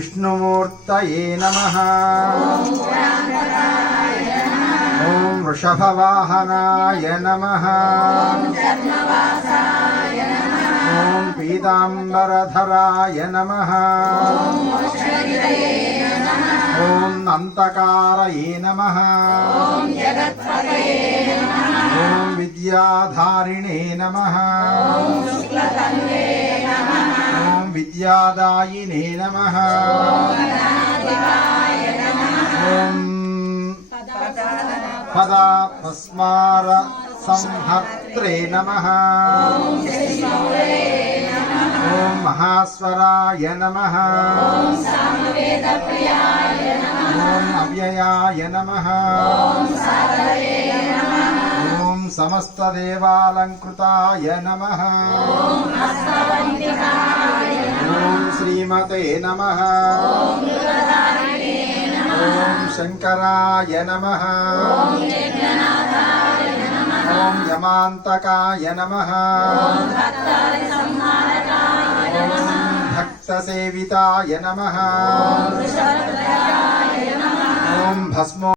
विष्णुमूर्तये नमः। ॐ वृषभवाहनाय नमः। ॐ पीताम्बरधराय नमः। ॐ अन्तकारये नमः। ॐ विद्याधारिणे नमः। ॐ विद्यादायिने नमः। ॐ पदापस्मार संहर्त्रे नमः। ॐ महास्वराय नमः। ॐ अव्ययाय नमः। ॐ समस्तदेवालङ्कृताय नमः। ॐ श्रीमते नमः। ॐ शङ्कराय नमः। ॐ यमान्तकाय नमः। ॐ भक्तसेविताय नमः। ॐ भस्मो